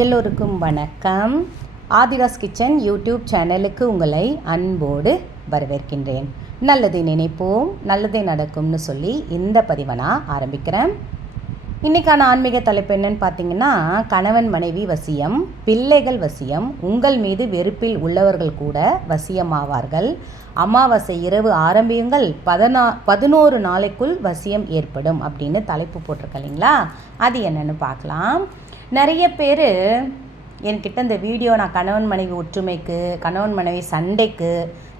எல்லோருக்கும் வணக்கம். Aadhira's kitchen YouTube சேனலுக்கு உங்களை அன்போடு வரவேற்கின்றேன். நல்லதை நினைப்போம் நல்லதே நடக்கும்னு சொல்லி இந்த பதிவை நான் ஆரம்பிக்கிறேன். இன்றைக்கான ஆன்மீக தலைப்பு என்னன்னு பார்த்தீங்கன்னா கணவன் மனைவி வசியம் பிள்ளைகள் வசியம் உங்கள் மீது வெறுப்பில் உள்ளவர்கள் கூட வசியமாவார்கள். அமாவாசை இரவு ஆரம்பியுங்கள் பதினா பதினோரு நாளைக்குள் வசியம் ஏற்படும் அப்படின்னு தலைப்பு போட்டிருக்க இல்லைங்களா? அது என்னென்னு பார்க்கலாம். நிறைய பேர் என்கிட்ட இந்த வீடியோ நான் கணவன் மனைவி ஒற்றுமைக்கு கணவன் மனைவி சண்டைக்கு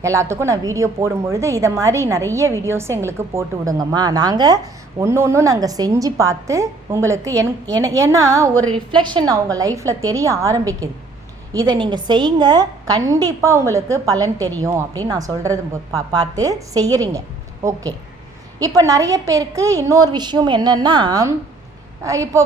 எல்லாத்துக்கும் நான் வீடியோ போடும் பொழுது இதை மாதிரி நிறைய வீடியோஸ் எங்களுக்கு போட்டு விடுங்கம்மா. நாங்கள் ஒன்று ஒன்றும் நாங்கள் செஞ்சு பார்த்து உங்களுக்கு என் என ஏன்னா ஒரு ரிஃப்ளெக்ஷன் அவங்க லைஃப்பில் தெரிய ஆரம்பிக்குது. இதை நீங்கள் செய்யுங்க. கண்டிப்பாக உங்களுக்கு பலன் தெரியும் அப்படின்னு நான் சொல்கிறது பா பார்த்து செய்கிறீங்க ஓகே இப்போ நிறைய பேருக்கு இன்னொரு விஷயம் என்னென்னா இப்போ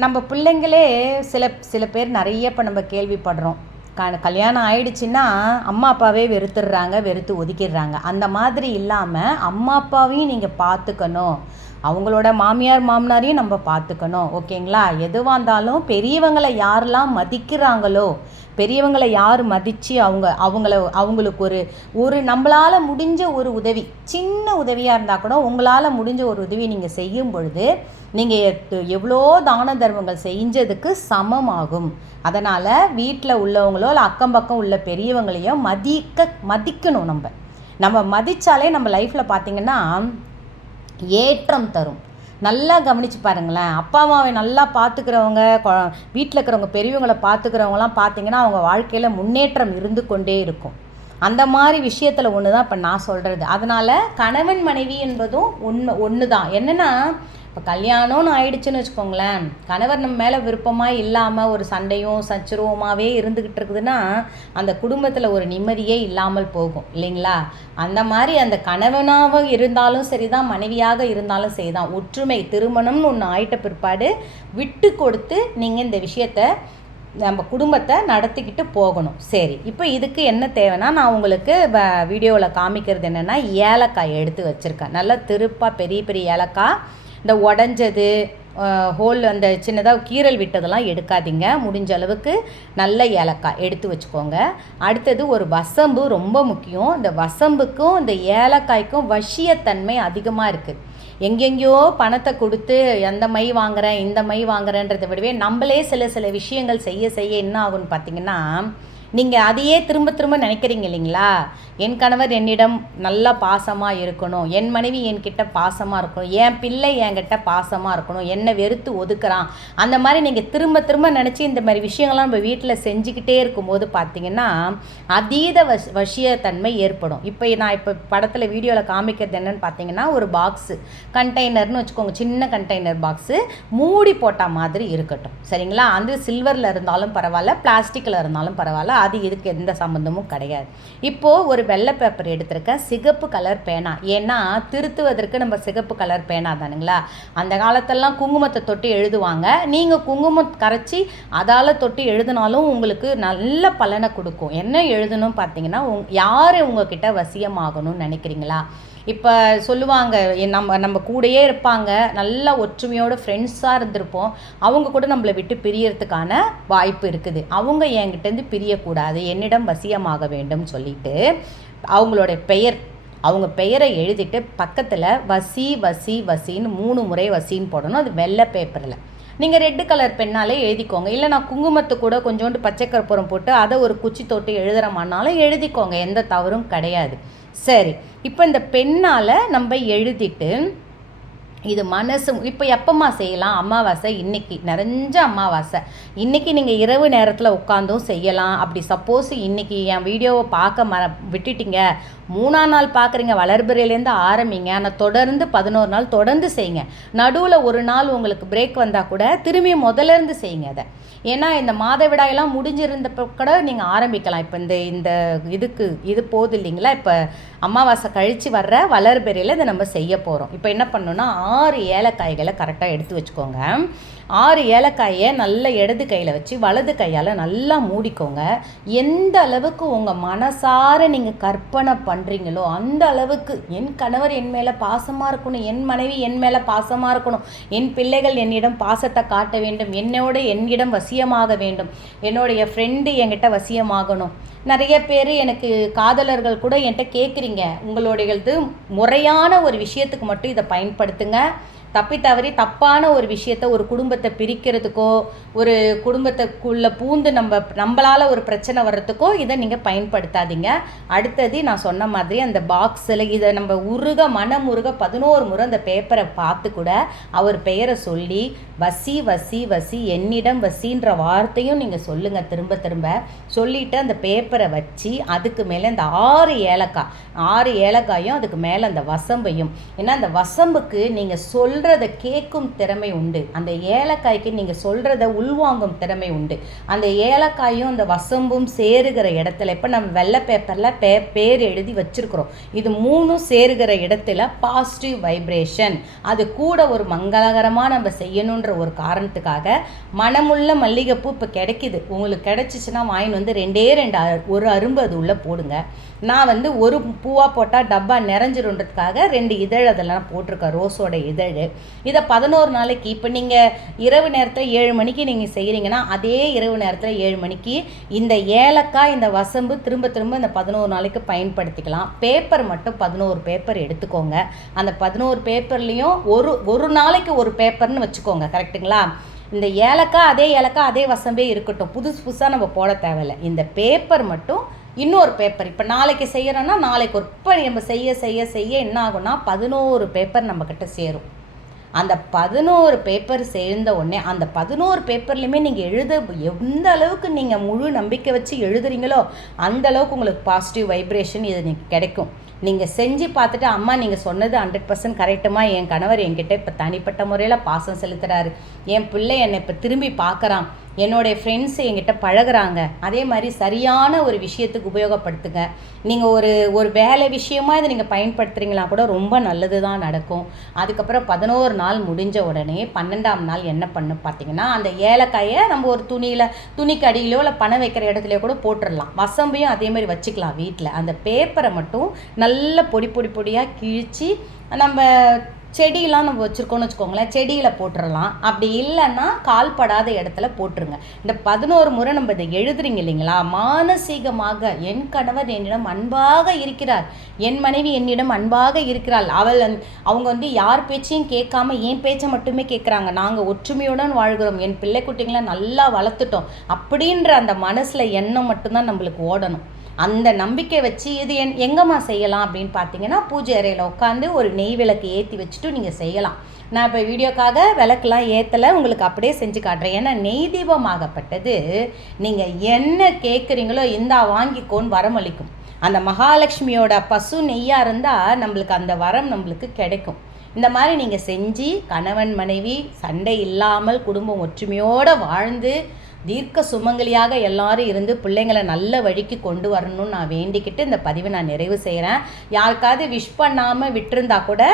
நம்ம பிள்ளைங்களே சில சில பேர் நிறைய இப்போ நம்ம கேள்விப்படுறோம். க கல்யாணம் ஆயிடுச்சுன்னா அம்மா அப்பாவே வெறுத்துடுறாங்க வெறுத்து ஒதுக்கிடுறாங்க. அந்த மாதிரி இல்லாமல் அம்மா அப்பாவையும் நீங்கள் பார்த்துக்கணும். அவங்களோட மாமியார் மாமனாரையும் நம்ம பார்த்துக்கணும். ஓகேங்களா? எதுவாக இருந்தாலும் பெரியவங்களை யாரெல்லாம் மதிக்கிறாங்களோ பெரியவங்களை யார் மதித்து அவங்க அவங்கள அவங்களுக்கு ஒரு ஒரு நம்மளால் முடிஞ்ச ஒரு உதவி சின்ன உதவியாக இருந்தால் கூட உங்களால் முடிஞ்ச ஒரு உதவி நீங்கள் செய்யும் பொழுது நீங்கள் எவ்வளோ தான தர்மங்கள் செஞ்சதுக்கு சமமாகும். அதனால் வீட்டில் உள்ளவங்களோ இல்லை அக்கம் பக்கம் உள்ள பெரியவங்களையோ மதிக்க மதிக்கணும் நம்ம. நம்ம மதித்தாலே நம்ம லைஃப்பில் பார்த்திங்கன்னா ஏற்றம் தரும். நல்லா கவனித்து பாருங்களேன். அப்பா அம்மாவை நல்லா பார்த்துக்கிறவங்க வீட்டில் இருக்கிறவங்க பெரியவங்களை பார்த்துக்கிறவங்களாம் பார்த்தீங்கன்னா அவங்க வாழ்க்கையில் முன்னேற்றம் இருந்து கொண்டே இருக்கும். அந்த மாதிரி விஷயத்தில் ஒன்று தான் இப்போ நான் சொல்கிறது அதனால் கணவன் மனைவி என்பதும் ஒன்று ஒன்று தான் என்னென்னா இப்போ கல்யாணம்னு ஆயிடுச்சுன்னு வச்சுக்கோங்களேன் கணவர் நம்ம மேலே விருப்பமாக இல்லாமல் ஒரு சண்டையும் சச்சுருவமாகவே இருந்துக்கிட்டு இருக்குதுன்னா அந்த குடும்பத்தில் ஒரு நிம்மதியே இல்லாமல் போகும் இல்லைங்களா? அந்த மாதிரி அந்த கணவனாக இருந்தாலும் சரி தான் மனைவியாக இருந்தாலும் சரி தான் ஒற்றுமை திருமணம்னு ஒன்று ஆயிட்ட பிற்பாடு விட்டு கொடுத்து நீங்கள் இந்த விஷயத்த நம்ம குடும்பத்தை நடத்திக்கிட்டு போகணும். சரி இப்போ இதுக்கு என்ன தேவைன்னா நான் உங்களுக்கு வீடியோவில் காமிக்கிறது என்னென்னா ஏலக்காய் எடுத்து வச்சுருக்கேன். நல்லா திருப்பாக பெரிய பெரிய ஏலக்காய். இந்த உடஞ்சது ஹோல் அந்த சின்னதாக கீரல் விட்டதெல்லாம் எடுக்காதீங்க. முடிஞ்ச அளவுக்கு நல்ல ஏலக்காய் எடுத்து வச்சுக்கோங்க. அடுத்தது ஒரு வசம்பு ரொம்ப முக்கியம். இந்த வசம்புக்கும் இந்த ஏலக்காய்க்கும் வசியத்தன்மை அதிகமாக இருக்குது எங்கெங்கேயோ பணத்தை கொடுத்து எந்த மை வாங்குகிறேன் இந்த மை வாங்குறேன்றதை விடவே நம்மளே சில சில விஷயங்கள் செய்ய செய்ய என்ன ஆகும்னு பார்த்தீங்கன்னா நீங்கள் அதையே திரும்ப திரும்ப நினைக்கிறீங்க இல்லைங்களா? என் கணவர் என்னிடம் நல்லா பாசமாக இருக்கணும். என் மனைவி என்கிட்ட பாசமாக இருக்கணும். என் பிள்ளை என்கிட்ட பாசமாக இருக்கணும். என்னை வெறுத்து ஒதுக்குறான். அந்த மாதிரி நீங்கள் திரும்ப திரும்ப நினச்சி இந்த மாதிரி விஷயங்கள்லாம் நம்ம வீட்டில் செஞ்சுக்கிட்டே இருக்கும்போது பார்த்தீங்கன்னா அதீத வஷ் வசியத்தன்மை ஏற்படும். இப்போ நான் இப்போ படத்தில் வீடியோவில் காமிக்கிறது என்னென்னு பார்த்தீங்கன்னா ஒரு பாக்ஸு கண்டெய்னர்னு வச்சுக்கோங்க. சின்ன கண்டெய்னர் பாக்ஸு மூடி போட்ட மாதிரி இருக்கட்டும். சரிங்களா? அந்த சில்வரில் இருந்தாலும் பரவாயில்ல பிளாஸ்டிக்கில் இருந்தாலும் பரவாயில்ல. அது இதுக்கு எந்த சம்மந்தமும் கிடையாது. இப்போது ஒரு வெள்ளை பேப்பர் எடுத்திருக்கேன். சிகப்பு கலர் பேனா. ஏன்னா திருத்துவதற்கு நம்ம சிகப்பு கலர் பேனா தானுங்களா? அந்த காலத்தெல்லாம் குங்குமத்தை தொட்டு எழுதுவாங்க. நீங்கள் குங்குமம் கரைச்சி அதால் தொட்டு எழுதினாலும் உங்களுக்கு நல்ல பலனை கொடுக்கும். என்ன எழுதணும் பார்த்தீங்கன்னா உங் யார் உங்ககிட்ட வசியமாகணும்னு நினைக்கிறீங்களா? இப்போ சொல்லுவாங்க நம்ம நம்ம கூடயே இருப்பாங்க நல்லா ஒற்றுமையோட ஃப்ரெண்ட்ஸாக இருந்திருப்போம். அவங்க கூட நம்மளை விட்டு பிரியறதுக்கான வாய்ப்பு இருக்குது. அவங்க என்கிட்டேருந்து பிரியக்கூடாது என்னிடம் வசியமாக வேண்டும் சொல்லிட்டு அவங்களோட பெயர் அவங்க பெயரை எழுதிட்டு பக்கத்தில் வசி வசி வசின்னு மூணு முறை வசின்னு போடணும். அது வெள்ளை பேப்பரில் நீங்கள் ரெட்டு கலர் பெண்ணாலே எழுதிக்கோங்க. இல்லை நான் குங்குமத்து கூட கொஞ்சோண்டு பச்சை கற்பூரம் போட்டு அதை ஒரு குச்சி தொட்டு எழுதுகிறமானாலும் எழுதிக்கோங்க. எந்த தவறும் கிடையாது. சரி இப்போ இந்த பெண்ணால் நம்ம எழுதிட்டு இது மனசு இப்போ எப்போம்மா செய்யலாம்? அமாவாசை இன்றைக்கி நிறைஞ்ச அமாவாசை இன்றைக்கி நீங்கள் இரவு நேரத்தில் உட்காந்தும் செய்யலாம். அப்படி சப்போஸ் இன்றைக்கி என் வீடியோவை பார்க்க மற விட்டுட்டீங்க. மூணாம் நாள் பார்க்குறீங்க வளர்பிறையிலேருந்து ஆரம்பிங்க. ஆனால் தொடர்ந்து பதினோரு நாள் தொடர்ந்து செய்யுங்க. நடுவில் ஒரு நாள் உங்களுக்கு பிரேக் வந்தால் கூட திரும்பி முதலேருந்து செய்யுங்க அதை. ஏன்னா இந்த மாதவிடாயெல்லாம் முடிஞ்சிருந்தப்போ கூட நீங்கள் ஆரம்பிக்கலாம். இப்போ இந்த இந்த இதுக்கு இது போகுது இல்லைங்களா? இப்போ அமாவாசை கழித்து வர்ற வளர்பெறையில் இதை நம்ம செய்ய போகிறோம் இப்போ என்ன பண்ணணும்னா ஆறு ஏலக்காய்களை கரெக்டாக எடுத்து வச்சுக்கோங்க. ஆறு ஏலக்காயை நல்ல இடது கையில் வச்சு வலது கையால் நல்லா மூடிக்கோங்க. எந்த அளவுக்கு உங்கள் மனசார நீங்கள் கற்பனை பண்ணுறீங்களோ அந்த அளவுக்கு என் கணவர் என் மேலே பாசமாக இருக்கணும் என் மனைவி என் மேலே பாசமாக இருக்கணும் என் பிள்ளைகள் என்னிடம் பாசத்தை காட்ட வேண்டும் என்னோட என்னிடம் வசியமாக வேண்டும் என்னுடைய ஃப்ரெண்டு என்கிட்ட வசியமாகணும். நிறைய பேர் எனக்கு காதலர்கள் கூட என்கிட்ட கேட்குறீங்க உங்களுடையது முறையான ஒரு விஷயத்துக்கு மட்டும் இதை பயன்படுத்துங்க. தப்பி தவறி தப்பான ஒரு விஷயத்த ஒரு குடும்பத்தை பிரிக்கிறதுக்கோ ஒரு குடும்பத்துக்குள்ளே பூந்து நம்ம நம்மளால் ஒரு பிரச்சனை வர்றதுக்கோ இதை நீங்கள் பயன்படுத்தாதீங்க. அடுத்தது நான் சொன்ன மாதிரி அந்த பாக்ஸில் இதை நம்ம உருக மனமுருக பதினோரு முறை அந்த பேப்பரை பார்த்து கூட அவர் பெயரை சொல்லி வசி வசி வசி என்னிடம் வசின்ற வார்த்தையும் நீங்கள் சொல்லுங்கள் திரும்ப திரும்ப. சொல்லிவிட்டு அந்த பேப்பரை வச்சு அதுக்கு மேலே அந்த ஆறு ஏலக்காய் ஆறு ஏலக்காயும் அதுக்கு மேலே அந்த வசம்பையும். ஏன்னா அந்த வசம்புக்கு நீங்கள் சொல் சொல்கிறத கேட்கும் திறமை உண்டு. அந்த ஏலக்காய்க்கு நீங்கள் சொல்கிறத உள்வாங்கும் திறமை உண்டு. அந்த ஏலக்காயும் அந்த வசம்பும் சேருகிற இடத்துல இப்போ நம்ம வெள்ளை பேப்பரில் பே பேர் எழுதி வச்சுருக்குறோம். இது மூணும் சேருகிற இடத்துல பாசிட்டிவ் வைப்ரேஷன் அது கூட ஒரு மங்களகரமாக நம்ம செய்யணுன்ற ஒரு காரணத்துக்காக மனமுள்ள மல்லிகைப்பூ இப்போ கிடைக்கிது. உங்களுக்கு கிடச்சிச்சின்னா வாங்கின்னு வந்து ரெண்டே ரெண்டு அ- ஒரு அரும்பு அது உள்ளே போடுங்க. நான் வந்து ஒரு பூவாக போட்டால் டப்பா நிறைஞ்சிருன்றதுக்காக ரெண்டு இதழ் அதெல்லாம் போட்டிருக்கேன். ரோஸோட இதழ். இதை பதினோரு நாளைக்கு இப்போ நீங்கள் இரவு நேரத்தில் ஏழு மணிக்கு நீங்கள் செய்கிறீங்கன்னா அதே இரவு நேரத்தில் ஏழு மணிக்கு இந்த ஏலக்காய் இந்த வசம்பு திரும்ப திரும்ப இந்த பதினோரு நாளைக்கு பயன்படுத்திக்கலாம். பேப்பர் மட்டும் பதினோரு பேப்பர் எடுத்துக்கோங்க. அந்த பதினோரு பேப்பர்லேயும் ஒரு ஒரு நாளைக்கு ஒரு பேப்பர்னு வச்சுக்கோங்க கரெக்ட்டுங்களா இந்த ஏலக்காய் அதே ஏலக்காய் அதே வசம்பே இருக்கட்டும். புதுசு புதுசாக நம்ம போட தேவையில்லை. இந்த பேப்பர் மட்டும் இன்னொரு பேப்பர் இப்போ நாளைக்கு செய்கிறோன்னா நாளைக்கு ஒரு இப்போ நம்ம செய்ய செய்ய செய்ய என்ன ஆகும்னா பதினோரு பேப்பர் நம்மக்கிட்ட சேரும். அந்த பதினோரு பேப்பர் சேர்ந்த உடனே அந்த பதினோரு பேப்பர்லையுமே நீங்கள் எழுத எந்த அளவுக்கு நீங்கள் முழு நம்பிக்கை வச்சு எழுதுறீங்களோ அந்த அளவுக்கு உங்களுக்கு பாசிட்டிவ் வைப்ரேஷன் இது நீங்கள் கிடைக்கும். நீங்கள் செஞ்சு பார்த்துட்டு அம்மா நீங்கள் சொன்னது ஹண்ட்ரட் பர்சன்ட் கரெக்டுமா என் கணவர் என்கிட்ட இப்போ தனிப்பட்ட முறையில் பாசம் செலுத்துறாரு. என் பிள்ளை என்னை இப்போ திரும்பி பார்க்குறான். என்னுடைய ஃப்ரெண்ட்ஸ் என்கிட்ட பழகுறாங்க. அதே மாதிரி சரியான ஒரு விஷயத்துக்கு உபயோகப்படுத்துங்க. நீங்கள் ஒரு ஒரு வேலை விஷயமாக இதை நீங்கள் பயன்படுத்துகிறீங்களா கூட ரொம்ப நல்லது தான் நடக்கும். அதுக்கப்புறம் பதினோரு நாள் முடிஞ்ச உடனே பன்னெண்டாம் நாள் என்ன பண்ணு பார்த்தீங்கன்னா அந்த ஏலக்காயை நம்ம ஒரு துணியில் துணிக்கு அடியிலோ இல்லை பணம் வைக்கிற இடத்துலையோ கூட போட்டுடலாம் வசம்பையும் அதே மாதிரி வச்சுக்கலாம் வீட்டில் அந்த பேப்பரை மட்டும் நல்ல பொடி பொடி பொடியாக கிழிச்சு நம்ம செடியெலாம் நம்ம வச்சுருக்கோம்னு வச்சுக்கோங்களேன் செடியில் போட்டுடலாம் அப்படி இல்லைன்னா கால்படாத இடத்துல போட்டுருங்க. இந்த பதினோரு முறை நம்ம இதை எழுதுறீங்க இல்லைங்களா? மானசீகமாக என் கணவர் என்னிடம் அன்பாக இருக்கிறார். என் மனைவி என்னிடம் அன்பாக இருக்கிறாள். அவள் அவங்க வந்து யார் பேச்சையும் கேட்காம என் பேச்சை மட்டுமே கேட்குறாங்க. நாங்கள் ஒற்றுமையுடன் வாழ்கிறோம். என் பிள்ளை குட்டிங்களை நல்லா வளர்த்துட்டோம். அப்படின்ற அந்த மனசில் எண்ணம் மட்டும்தான் நம்மளுக்கு ஓடணும். அந்த நம்பிக்கை வச்சு இது என் எங்கம்மா செய்யலாம் அப்படின்னு பார்த்தீங்கன்னா பூஜை அறையில் உட்காந்து ஒரு நெய் விளக்கு ஏற்றி வச்சுட்டு நீங்கள் செய்யலாம். நான் இப்போ வீடியோக்காக விளக்கெலாம் ஏற்றலை உங்களுக்கு அப்படியே செஞ்சு காட்டுறேன். ஏன்னா நெய் தீபமாகப்பட்டது நீங்கள் என்ன கேட்குறீங்களோ இந்தா வாங்கிக்கோன்னு வரமளிக்கும் அந்த மகாலட்சுமியோட பசு நெய்யாக இருந்தால் நம்மளுக்கு அந்த வரம் நம்மளுக்கு கிடைக்கும். இந்த மாதிரி நீங்கள் செஞ்சு கணவன் மனைவி சண்டை இல்லாமல் குடும்பம் ஒற்றுமையோடு வாழ்ந்து தீர்க்க சுமங்கலியாக எல்லாரும் இருந்து பிள்ளைங்களை நல்ல வழிக்கு கொண்டு வரணும்னு நான் வேண்டிக்கிட்டு இந்த பதிவை நான் நிறைவு செய்கிறேன் யாருக்காவது விஷ் பண்ணாமல் விட்டுருந்தா கூட